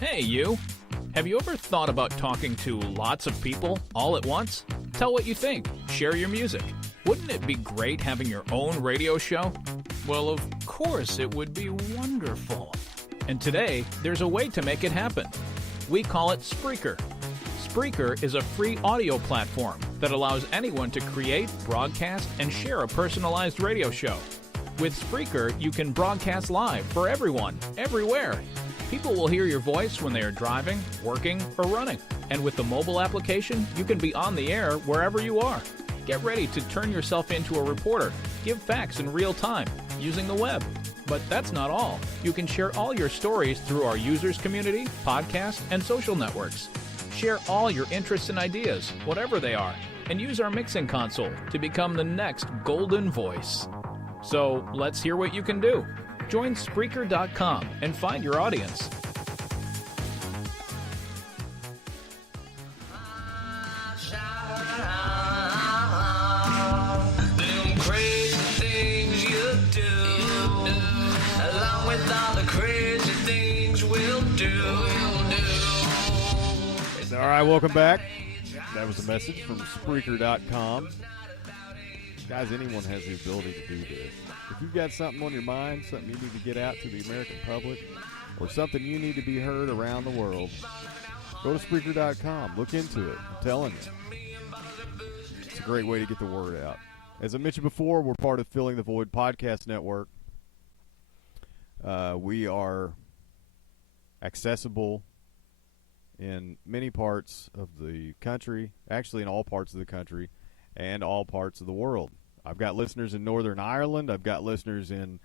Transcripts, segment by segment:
Hey, you. Have you ever thought about talking to lots of people all at once? Tell what you think. Share your music. Wouldn't it be great having your own radio show? Well, of course, it would be wonderful. And today, there's a way to make it happen. We call it Spreaker. Spreaker is a free audio platform that allows anyone to create, broadcast, and share a personalized radio show. With Spreaker, you can broadcast live for everyone, everywhere. People will hear your voice when they are driving, working, or running. And with the mobile application, you can be on the air wherever you are. Get ready to turn yourself into a reporter. Give facts in real time using the web. But that's not all. You can share all your stories through our users community, podcast, and social networks. Share all your interests and ideas, whatever they are, and use our mixing console to become the next golden voice. So let's hear what you can do. Join Spreaker.com and find your audience. Them crazy things you do, along with all the crazy things we'll do. All right, welcome back. That was a message from Spreaker.com. Guys, anyone has the ability to do this. If you've got something on your mind, something you need to get out to the American public, or something you need to be heard around the world, go to Spreaker.com. Look into it. I'm telling you. It's a great way to get the word out. As I mentioned before, we're part of Filling the Void Podcast Network. We are accessible in many parts of the country, actually in all parts of the country, and all parts of the world. I've got listeners in Northern Ireland. I've got listeners in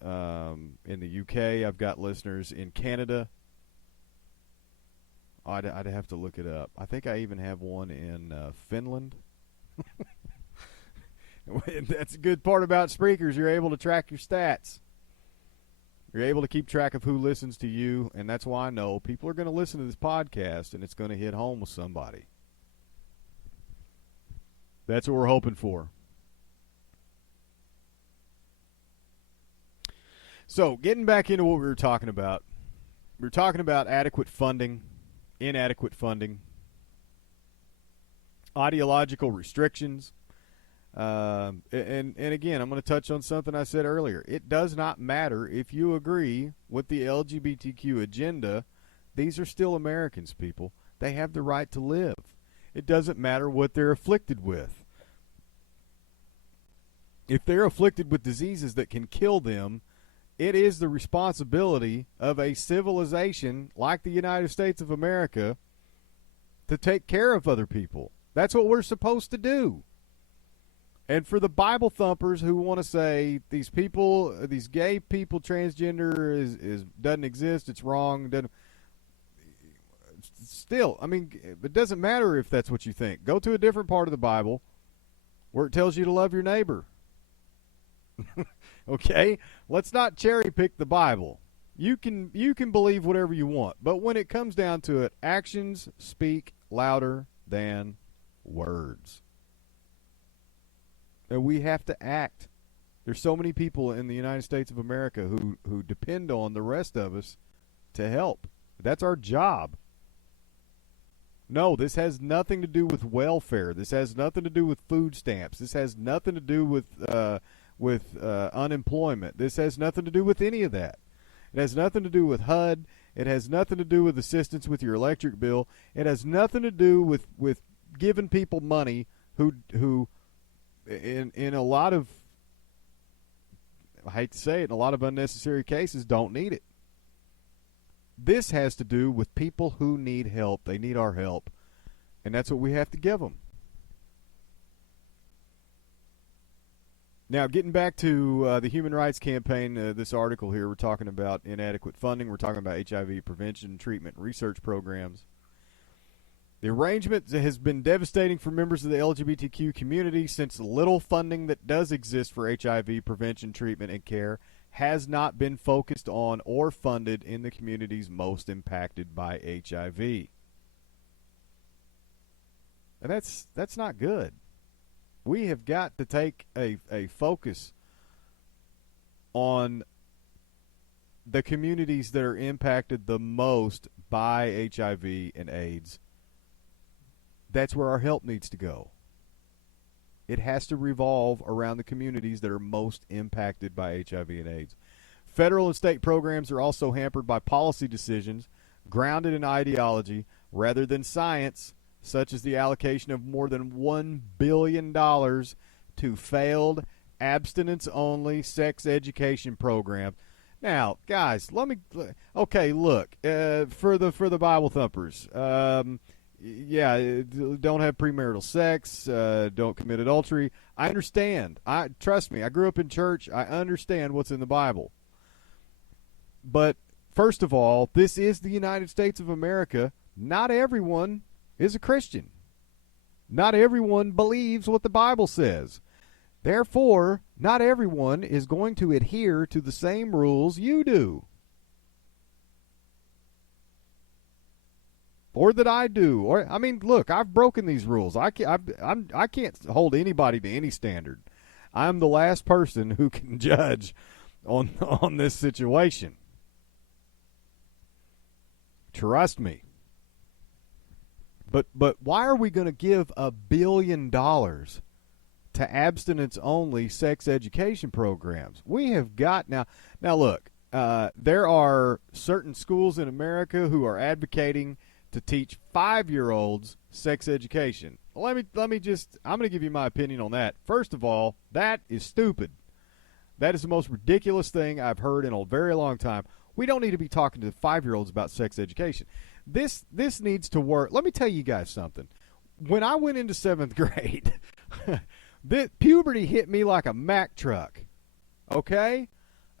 the UK. I've got listeners in Canada. I'd have to look it up. I think I even have one in Finland. That's a good part about Spreakers. You're able to track your stats. You're able to keep track of who listens to you, and that's why I know people are going to listen to this podcast, and it's going to hit home with somebody. That's what we're hoping for. So, getting back into what we were talking about. We were talking about adequate funding, inadequate funding, ideological restrictions. And again, I'm going to touch on something I said earlier. It does not matter if you agree with the LGBTQ agenda. These are still Americans, people. They have the right to live. It doesn't matter what they're afflicted with. If they're afflicted with diseases that can kill them, it is the responsibility of a civilization like the United States of America to take care of other people. That's what we're supposed to do. And for the Bible thumpers who want to say these people, these gay people, transgender is doesn't exist, it's wrong, doesn't. Still, I mean, it doesn't matter if that's what you think. Go to a different part of the Bible where it tells you to love your neighbor. Okay? Let's not cherry pick the Bible. You can believe whatever you want, but when it comes down to it, actions speak louder than words. And we have to act. There's so many people in the United States of America who depend on the rest of us to help. That's our job. No, this has nothing to do with welfare. This has nothing to do with food stamps. This has nothing to do with unemployment. This has nothing to do with any of that. It has nothing to do with HUD. It has nothing to do with assistance with your electric bill. It has nothing to do with giving people money who in a lot of, I hate to say it, in a lot of unnecessary cases don't need it. This has to do with people who need help. They need our help, and that's what we have to give them. Now, getting back to the Human Rights Campaign, this article here, we're talking about inadequate funding. We're talking about HIV prevention, treatment, research programs. The arrangement has been devastating for members of the LGBTQ community since the little funding that does exist for HIV prevention, treatment, and care has not been focused on or funded in the communities most impacted by HIV. And that's not good. We have got to take a focus on the communities that are impacted the most by HIV and AIDS, that's where our help needs to go. It has to revolve around the communities that are most impacted by HIV and AIDS. Federal and state programs are also hampered by policy decisions grounded in ideology rather than science, such as the allocation of more than $1 billion to failed abstinence-only sex education programs. Now, guys, okay, look, for the Bible thumpers, yeah, don't have premarital sex, don't commit adultery. I understand. Trust me, I grew up in church. I understand what's in the Bible. But first of all, this is the United States of America. Not everyone is a Christian. Not everyone believes what the Bible says. Therefore, not everyone is going to adhere to the same rules you do. Or that I do. Or I mean, look, I've broken these rules. I can't hold anybody to any standard. I'm the last person who can judge on this situation. Trust me. But why are we going to give $1 billion to abstinence-only sex education programs? We have got now look, there are certain schools in America who are advocating to teach 5-year-olds sex education. I'm going to give you my opinion on that. First of all, that is stupid. That is the most ridiculous thing I've heard in a very long time. We don't need to be talking to 5-year-olds about sex education. This needs to work. Let me tell you guys something. When I went into 7th grade, puberty hit me like a Mack truck. Okay?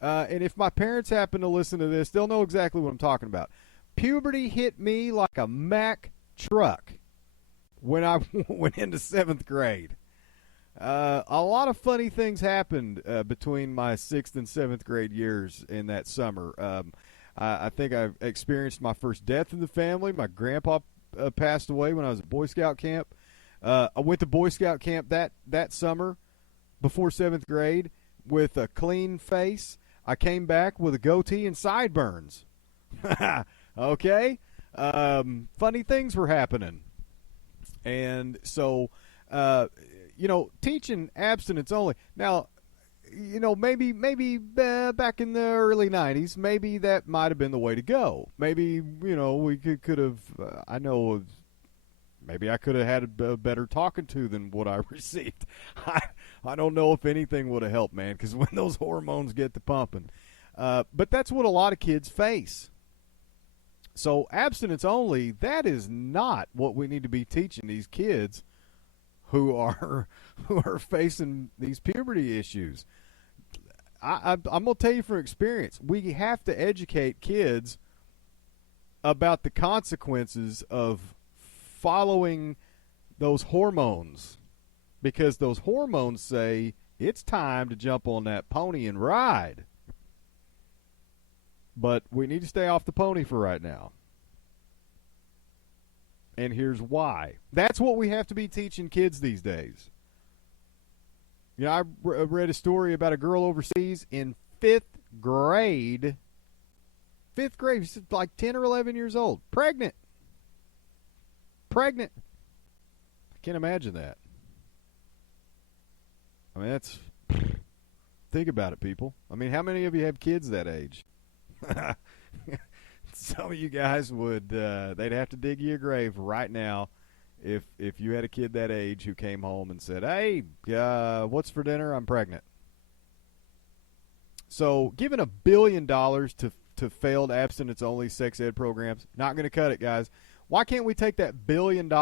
And if my parents happen to listen to this, they'll know exactly what I'm talking about. Puberty hit me like a Mack truck when I went into 7th grade. A lot of funny things happened between my 6th and 7th grade years in that summer. I think I've experienced my first death in the family. My grandpa passed away when I was at Boy Scout camp. I went to Boy Scout camp that summer before 7th grade with a clean face. I came back with a goatee and sideburns. Okay? Funny things were happening. And so, teaching abstinence only. Now, maybe back in the early 90s, maybe that might have been the way to go. Maybe, we could have, maybe I could have had a better talking to than what I received. I don't know if anything would have helped, man, because when those hormones get to pumping. But that's what a lot of kids face. So abstinence only, that is not what we need to be teaching these kids who are facing these puberty issues. I'm going to tell you from experience, we have to educate kids about the consequences of following those hormones, because those hormones say it's time to jump on that pony and ride. But we need to stay off the pony for right now. And here's why. That's what we have to be teaching kids these days. I read a story about a girl overseas in 5th grade. 5th grade, she's like 10 or 11 years old. Pregnant. I can't imagine that. I mean, think about it, people. I mean, how many of you have kids that age? Some of you guys would, they'd have to dig you a grave right now if you had a kid that age who came home and said, hey, what's for dinner? I'm pregnant. So giving $1 billion to failed abstinence-only sex ed programs, not going to cut it, guys. Why can't we take that $1 billion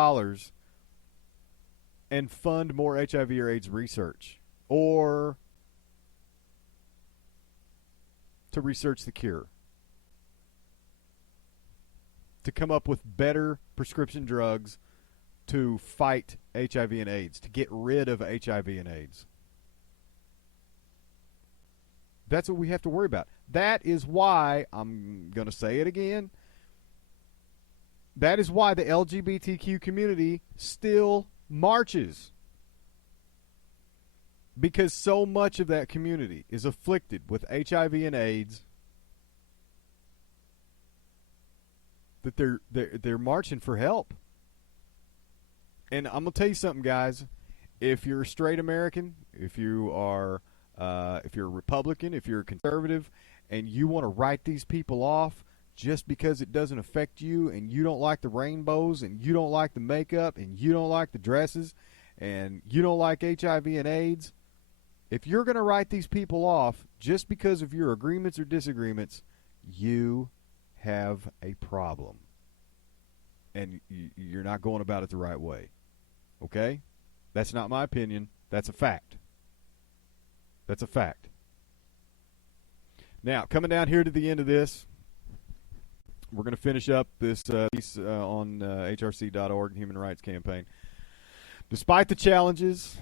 and fund more HIV or AIDS research? Or to research the cure? To come up with better prescription drugs to fight HIV and AIDS, to get rid of HIV and AIDS. That's what we have to worry about. That is why, I'm going to say it again, that is why the LGBTQ community still marches. Because so much of that community is afflicted with HIV and AIDS, that they're marching for help. And I'm gonna tell you something, guys. If you're a straight American, if you're a Republican, if you're a conservative, and you want to write these people off just because it doesn't affect you, and you don't like the rainbows, and you don't like the makeup, and you don't like the dresses, and you don't like HIV and AIDS, if you're going to write these people off just because of your agreements or disagreements, you have a problem. And you're not going about it the right way. Okay? That's not my opinion. That's a fact. That's a fact. Now, coming down here to the end of this, we're going to finish up this piece on hrc.org, Human Rights Campaign. Despite the challenges,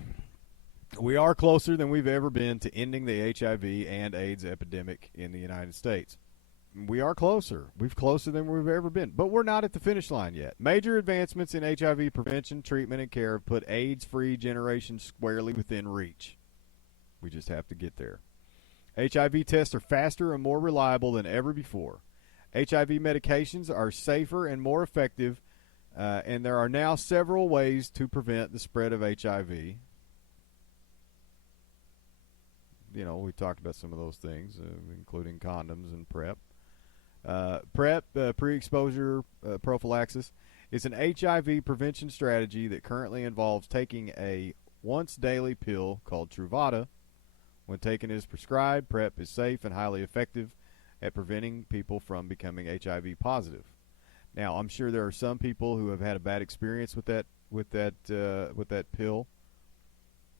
we are closer than we've ever been to ending the HIV and AIDS epidemic in the United States. We are closer. We're closer than we've ever been. But we're not at the finish line yet. Major advancements in HIV prevention, treatment, and care have put AIDS-free generation squarely within reach. We just have to get there. HIV tests are faster and more reliable than ever before. HIV medications are safer and more effective, and there are now several ways to prevent the spread of HIV. You know, we talked about some of those things, including condoms and PrEP. PrEP, pre-exposure prophylaxis, is an HIV prevention strategy that currently involves taking a once-daily pill called Truvada. When taken as prescribed, PrEP is safe and highly effective at preventing people from becoming HIV positive. Now, I'm sure there are some people who have had a bad experience with that pill.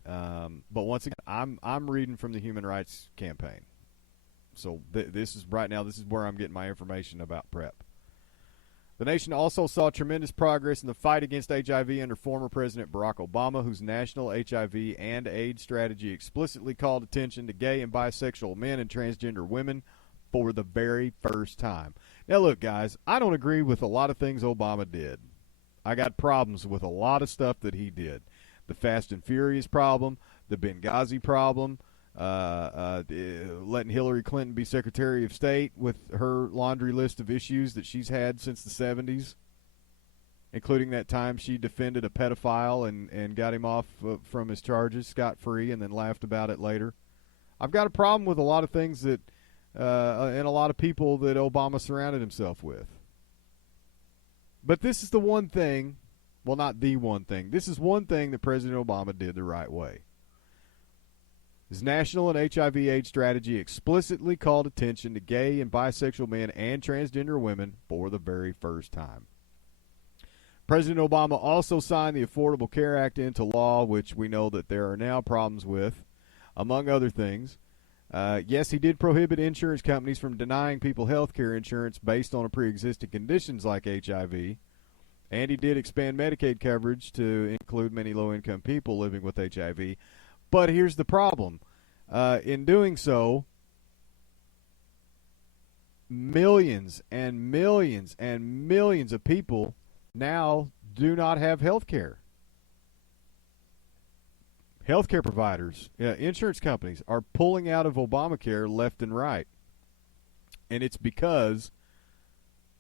But once again, I'm reading from the Human Rights Campaign. So this is where I'm getting my information about PrEP. The nation also saw tremendous progress in the fight against HIV under former President Barack Obama, whose national HIV and AIDS strategy explicitly called attention to gay and bisexual men and transgender women for the very first time. Now, look, guys, I don't agree with a lot of things Obama did. I got problems with a lot of stuff that he did. The Fast and Furious problem, the Benghazi problem, letting Hillary Clinton be Secretary of State with her laundry list of issues that she's had since the 70s, including that time she defended a pedophile and got him off from his charges scot-free and then laughed about it later. I've got a problem with a lot of things that and a lot of people that Obama surrounded himself with. But this is the one thing, well, not the one thing. This is one thing that President Obama did the right way. His national and HIV/AIDS strategy explicitly called attention to gay and bisexual men and transgender women for the very first time. President Obama also signed the Affordable Care Act into law, which we know that there are now problems with, among other things. Yes, he did prohibit insurance companies from denying people health care insurance based on a pre-existing conditions like HIV, and he did expand Medicaid coverage to include many low-income people living with HIV. But here's the problem. In doing so, millions and millions and millions of people now do not have health care. Healthcare providers, insurance companies are pulling out of Obamacare left and right. And it's because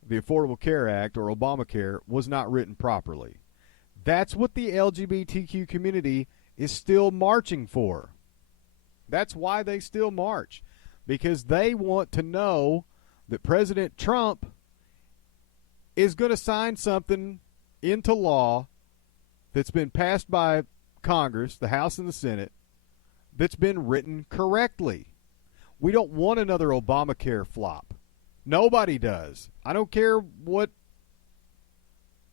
the Affordable Care Act, or Obamacare, was not written properly. That's what the LGBTQ community is still marching for. That's why they still march. Because they want to know that President Trump is going to sign something into law that's been passed by Congress, the House and the Senate, that's been written correctly. We don't want another Obamacare flop. Nobody does. I don't care what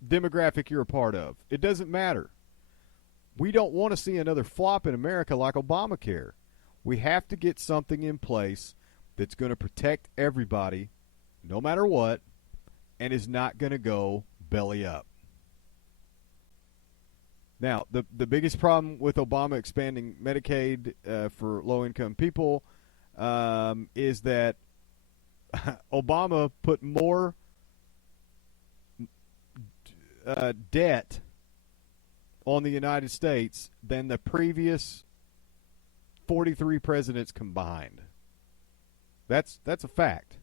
demographic you're a part of. It doesn't matter. We don't want to see another flop in America like Obamacare. We have to get something in place that's going to protect everybody, no matter what, and is not going to go belly up. Now, the biggest problem with Obama expanding Medicaid for low-income people is that Obama put more debt on the United States than the previous 43 presidents combined. That's a fact.